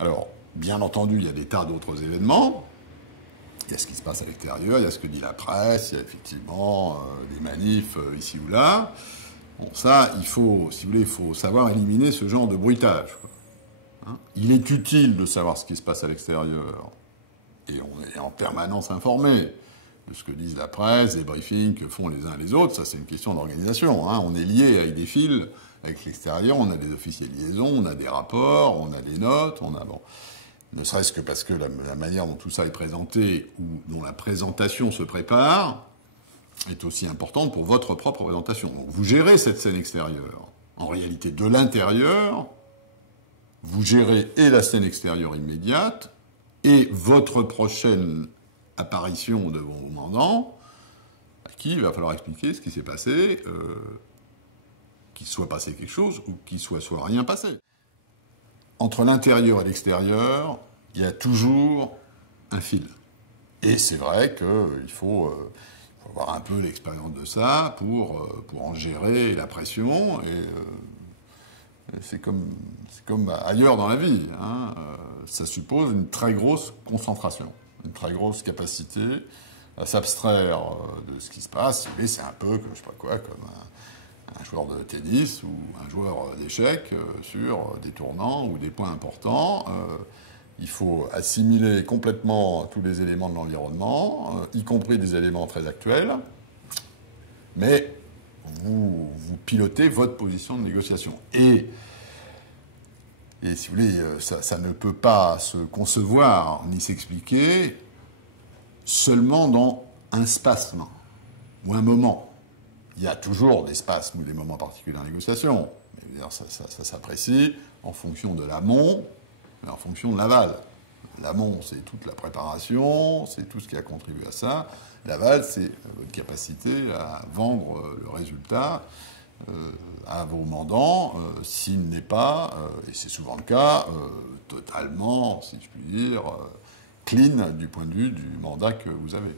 Alors, bien entendu, il y a des tas d'autres événements. Il y a ce qui se passe à l'extérieur, il y a ce que dit la presse, il y a effectivement des manifs ici ou là. Bon, ça, il faut, si vous voulez, il faut savoir éliminer ce genre de bruitage. Hein, il est utile de savoir ce qui se passe à l'extérieur. Et on est en permanence informé de ce que disent la presse, des briefings que font les uns les autres. Ça, c'est une question d'organisation. Hein. On est lié avec des fils, avec l'extérieur, on a des officiers de liaison, on a des rapports, on a des notes, on a... Bon. Ne serait-ce que parce que la manière dont tout ça est présenté, ou dont la présentation se prépare, est aussi importante pour votre propre présentation. Donc vous gérez cette scène extérieure. En réalité, de l'intérieur, vous gérez et la scène extérieure immédiate, et votre prochaine apparition devant vos mandants, à qui il va falloir expliquer ce qui s'est passé, qu'il soit passé quelque chose, ou qu'il soit rien passé. Entre l'intérieur et l'extérieur, il y a toujours un fil. Et c'est vrai qu'il faut avoir un peu l'expérience de ça pour en gérer la pression. Et c'est comme ailleurs dans la vie. Hein. Ça suppose une très grosse concentration, une très grosse capacité à s'abstraire de ce qui se passe. Mais c'est un peu, je sais pas quoi, comme un joueur de tennis ou un joueur d'échecs sur des tournants ou des points importants. Il faut assimiler complètement tous les éléments de l'environnement, y compris des éléments très actuels, mais vous pilotez votre position de négociation. Et si vous voulez, ça ne peut pas se concevoir ni s'expliquer seulement dans un spasme ou un moment. Il y a toujours des spasmes ou des moments particuliers en négociation. Mais ça s'apprécie en fonction de l'amont et en fonction de l'aval. L'amont, c'est toute la préparation, c'est tout ce qui a contribué à ça. L'aval, c'est votre capacité à vendre le résultat à vos mandants, s'il n'est pas, et c'est souvent le cas, totalement, si je puis dire, clean du point de vue du mandat que vous avez.